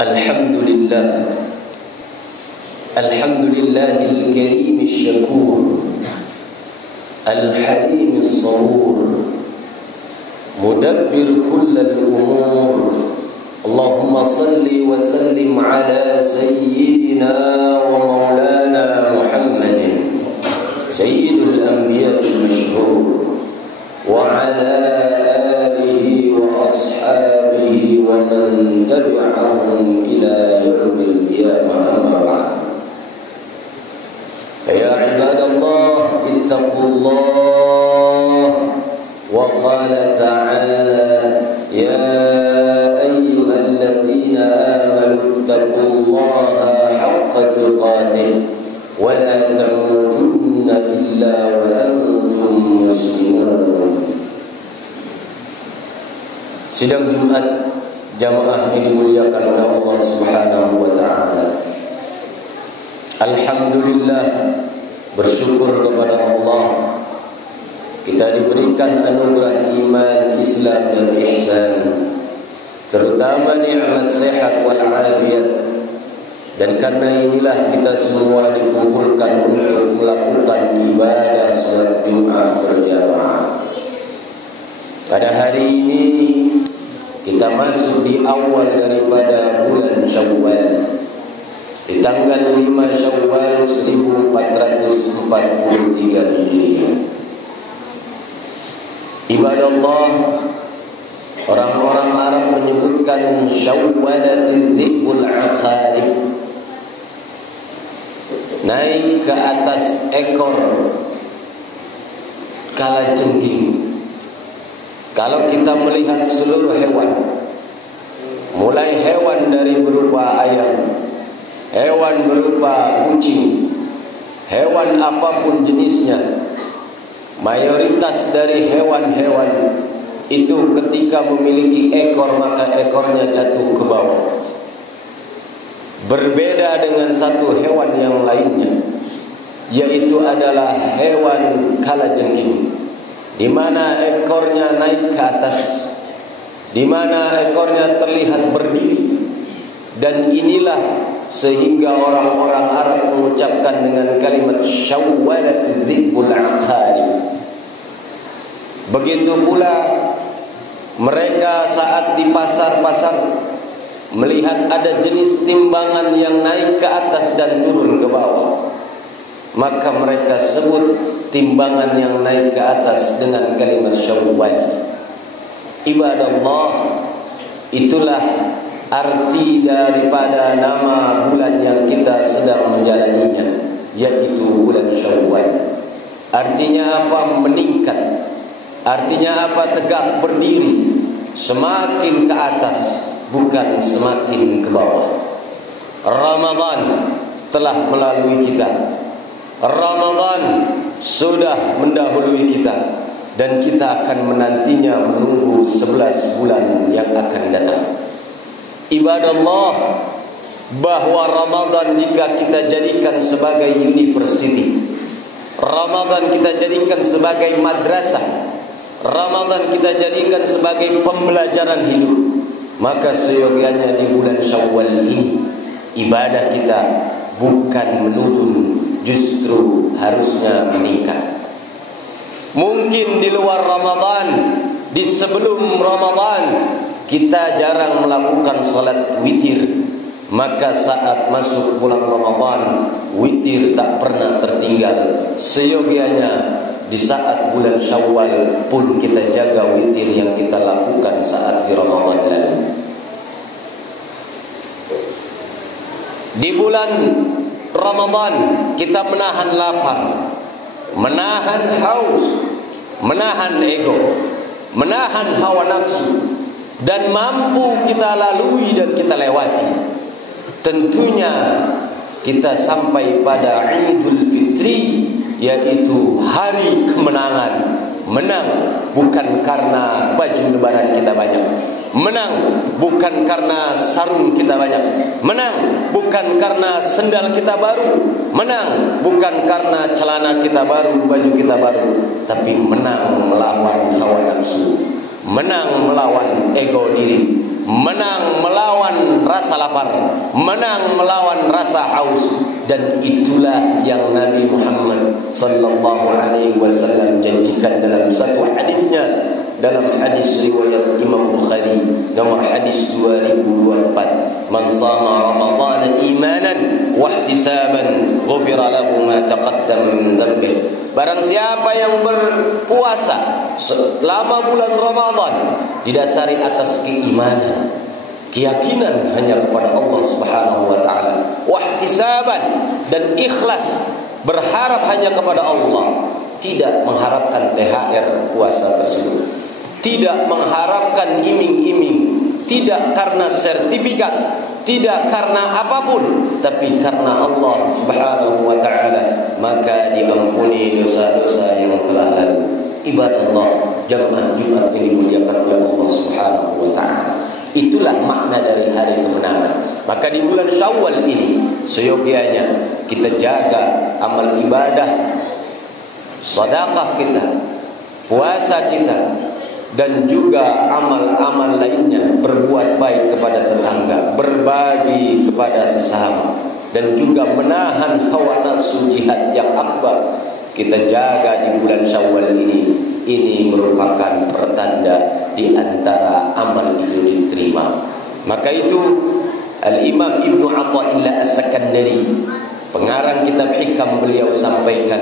Alhamdulillah, Alhamdulillahil karim syakur, Al-halim as-sabur, mudabbir kullal umur. Allahumma salli wa sallim ala sayyidina wa maulana Muhammadin sayyidul anbiya'il mashhur wa ala alihi wa ashabihi wa man tabi'ahum ila yaumil qiyamah. Amma ba'd. Ya ibadallah, ittaqullah. Wa qala ta'ala, ya ayyuhalladzina amanu ittaqullaha haqqa tuqatih wa la tamutunna illa wa antum muslimun. Sidang Jumat jamaah yang dimuliakan oleh Allah Subhanahu wa taala. Alhamdulillah, bersyukur kepada Allah kita diberikan anugerah iman, Islam dan ihsan, terutama nikmat sehat wal afiat. Dan karena inilah kita semua dikumpulkan untuk melakukan ibadah salat Jumat berjamaah. Pada hari ini kita masuk di awal daripada bulan Syawal, di tanggal 5 Syawal 1443 Hijriah. Ibadallah, orang-orang Arab menyebutkan Syawalatiz zibul aqarib, naik ke atas ekor kalajengking. Kalau kita melihat seluruh hewan, mulai hewan dari berupa ayam, hewan berupa kucing, hewan apapun jenisnya, mayoritas dari hewan-hewan itu ketika memiliki ekor maka ekornya jatuh ke bawah. Berbeda dengan satu hewan yang lainnya, yaitu adalah hewan kalajengking, di mana ekornya naik ke atas, di mana ekornya terlihat berdiri. Dan inilah sehingga orang-orang Arab mengucapkan dengan kalimat Syawalatiz zibul aqarib. Begitu pula mereka saat di pasar-pasar melihat ada jenis timbangan yang naik ke atas dan turun ke bawah, maka mereka sebut timbangan yang naik ke atas dengan kalimat Syawal. Ibadallah, itulah arti daripada nama bulan yang kita sedang menjalaninya, yaitu bulan Syawal. Artinya apa? Meningkat. Artinya apa? Tegak berdiri, semakin ke atas, bukan semakin ke bawah. Ramadan telah melalui kita, Ramadan sudah mendahului kita, dan kita akan menantinya menunggu 11 bulan yang akan datang. Ibadallah, bahwa Ramadan jika kita jadikan sebagai university, Ramadan kita jadikan sebagai madrasah, Ramadan kita jadikan sebagai pembelajaran hidup, maka seyogianya di bulan Syawal ini ibadah kita bukan menurun, justru harusnya meningkat. Mungkin di luar Ramadan, di sebelum Ramadan kita jarang melakukan salat witir, maka saat masuk bulan Ramadan witir tak pernah tertinggal. Seyogianya di saat bulan Syawal pun kita jaga witir yang kita lakukan saat di Ramadan lalu. Di bulan Ramadan kita menahan lapar, menahan haus, menahan ego, menahan hawa nafsu, dan mampu kita lalui dan kita lewati. Tentunya kita sampai pada Idul Fitri, yaitu hari kemenangan. Menang bukan karena baju lebaran kita banyak, menang bukan karena sarung kita banyak, menang bukan karena sendal kita baru, menang bukan karena celana kita baru, baju kita baru, tapi menang melawan hawa nafsu, menang melawan ego diri, menang melawan rasa lapar, menang melawan rasa haus. Dan itulah yang Nabi Muhammad sallallahu alaihi wasallam janjikan dalam satu hadisnya, dalam hadis riwayat Imam Bukhari nomor hadis 2024, man shama ramadhana imanan wa ihtisaban ghufira lahu ma taqaddama min dhanbi. Barang siapa yang berpuasa selama bulan Ramadan didasari atas keimanan, keyakinan hanya kepada Allah Subhanahu wa taala, wahtisaban, dan ikhlas berharap hanya kepada Allah, tidak mengharapkan THR puasa tersebut, tidak mengharapkan iming-iming, tidak karena sertifikat, tidak karena apapun, tapi karena Allah Subhanahu wa taala, maka diampuni dosa-dosa yang telah lalu. Ibadallah, jamaah Jumat yang dimuliakan oleh Allah Subhanahu wa taala. Itulah makna dari hari kemenangan. Maka di bulan Syawal ini seyogianya kita jaga amal ibadah, sedekah kita, puasa kita, dan juga amal-amal lainnya. Berbuat baik kepada tetangga, berbagi kepada sesama, dan juga menahan hawa nafsu jihad yang akbar. Kita jaga di bulan Syawal ini. Ini merupakan pertanda di antara amal itu diterima. Maka itu Al-Imam Ibnu Athaillah As-Sakandari, pengarang kitab Hikam, beliau sampaikan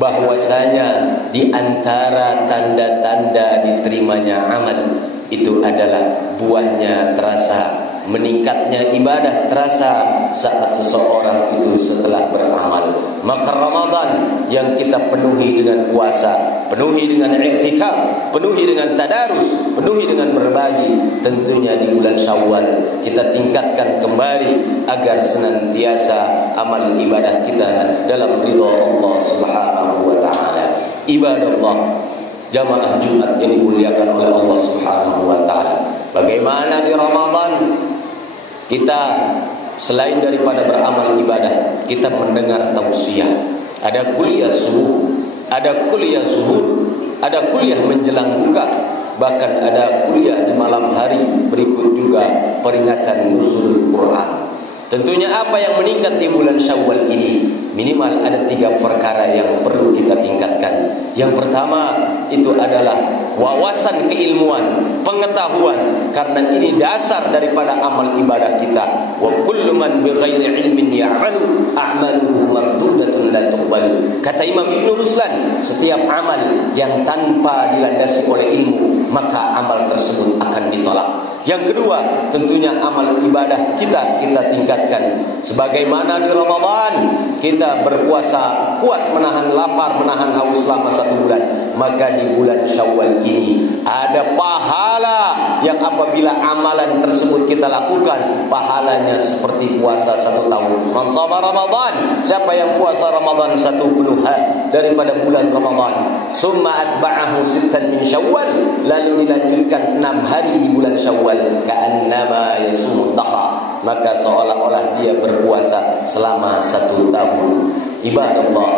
bahwasanya di antara tanda-tanda diterimanya amal itu adalah buahnya terasa, meningkatnya ibadah terasa saat seseorang itu setelah beramal. Maka Ramadan yang kita penuhi dengan puasa, penuhi dengan i'tikaf, penuhi dengan tadarus, penuhi dengan berbagi, tentunya di bulan Syawal kita tingkatkan kembali agar senantiasa amal ibadah kita dalam ridha Allah Subhanahu wa taala. Ibadallah, jamaah Jumat yang dimuliakan oleh Allah Subhanahu wa taala, bagaimana di Ramadan kita selain daripada beramal ibadah, kita mendengar tausiah. Ada kuliah subuh, ada kuliah zuhur, ada kuliah menjelang buka, bahkan ada kuliah di malam hari. Berikut juga peringatan nuzulul Quran. Tentunya apa yang meningkat di bulan Syawal ini, minimal ada 3 perkara yang perlu kita tingkatkan. Yang pertama itu adalah wawasan keilmuan, pengetahuan, karena ini dasar daripada amal ibadah kita. Wa kullu man bighairi ilmin ya'malu a'maluhu mardudatun la tuqbal. Kata Imam Ibnu Ruslan, setiap amal yang tanpa dilandasi oleh ilmu, maka amal tersebut akan ditolak. Yang kedua, tentunya amal ibadah kita tingkatkan. Sebagaimana di Ramadan kita berpuasa kuat menahan lapar, menahan haus selama 1 bulan, maka di bulan Syawal ini ada pahala yang apabila amalan tersebut kita lakukan, pahalanya seperti puasa 1 tahun. Man shama Ramadan, siapa yang puasa Ramadan 1 penuh daripada bulan Ramadan, summa atba'ahu 6 min Syawal, lalu dilanjutkan 6 hari di bulan Syawal, ka'annama yasumud dahra, maka seolah-olah dia berpuasa selama 1 tahun. Ibadallah,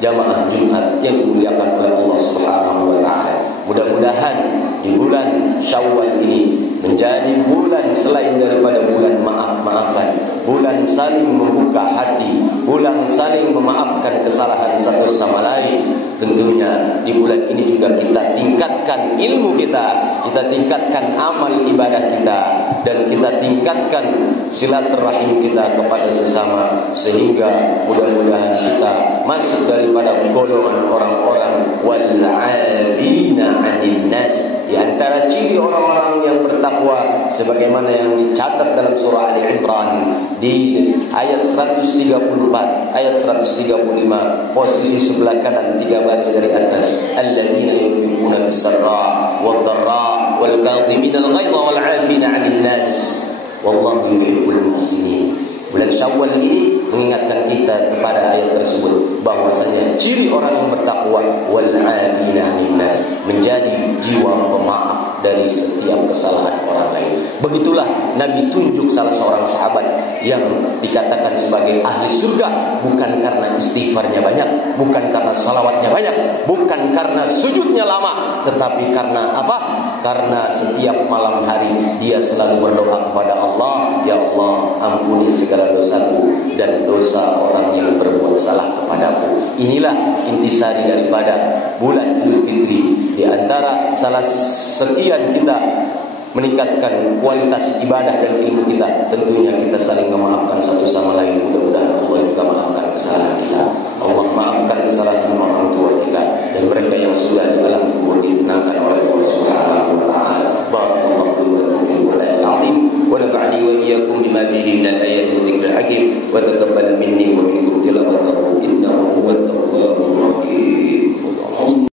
jamaah Jumat yang dimuliakan oleh Allah Subhanahu wa taala, mudah-mudahan di bulan Syawal ini menjadi bulan selain daripada bulan maaf-maafan, bulan saling membuka hati, bulan saling memaafkan kesalahan satu sama lain. Tentunya di bulan ini juga kita tingkatkan ilmu kita tingkatkan amal ibadah kita, dan kita tingkatkan silaturahim kita kepada sesama, sehingga mudah-mudahan kita masuk daripada golongan orang-orang wal-'afina 'anil nas. Di antara ciri orang-orang yang bertakwa sebagaimana yang dicatat dalam surah Ali Imran di ayat 134, ayat 135, posisi sebelah kanan 3 baris dari atas, alladzina yunfiquna bis-sarra wad-dharra wal kadhimina al-ghaidha wal 'afina 'anil nas wallahu yuhibbul muhsinin. Bulan Syawal ini mengingatkan kita kepada ayat tersebut, bahwasanya ciri orang yang bertakwa wal 'afina 'anil nas, menjadi jiwa pemaaf dari setiap kesalahan orang lain. Begitulah Nabi tunjuk salah seorang sahabat yang dikatakan sebagai ahli surga, bukan karena istighfarnya banyak, bukan karena salawatnya banyak, bukan karena sujudnya lama, tetapi karena apa? Karena setiap malam hari dia dia selalu berdoa kepada Allah, ya Allah, ampuni segala dosaku dan dosa orang yang berbuat salah kepadaku. Inilah intisari daripada bulan Idul Fitri. Di antara salah sekian kita meningkatkan kualitas ibadah dan ilmu kita, tentunya kita saling memaafkan satu sama lain. Mudah-mudahan Allah juga maafkan kesalahan kita. Allah maafkan kesalahan orang tua kita dan mereka yang sudah di alam kubur ditenangkan oleh Allah Subhanahu wa taala. Barakallahu li wa lakum fil Qur'anil azim wa nafa'ani wa iyyakum bima fihi minal ayati wa dzikril hakim wa taqabbal minni wa minkum